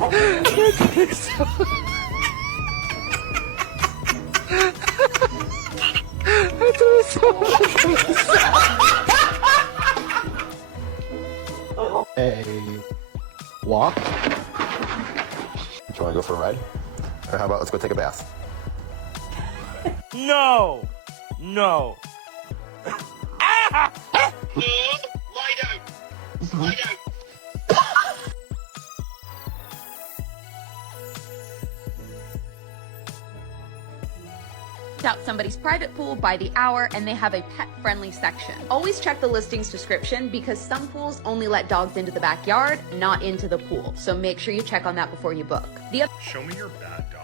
A walk? Do you want to go for a ride? Or how about let's go take a bath? No! No! Lie down. Lie down. Out somebody's private pool by the hour, and they have a pet-friendly section. Always check the listing's description because some pools only let dogs into the backyard, not into the pool. So make sure you check on that before you book. Show me your bad dog.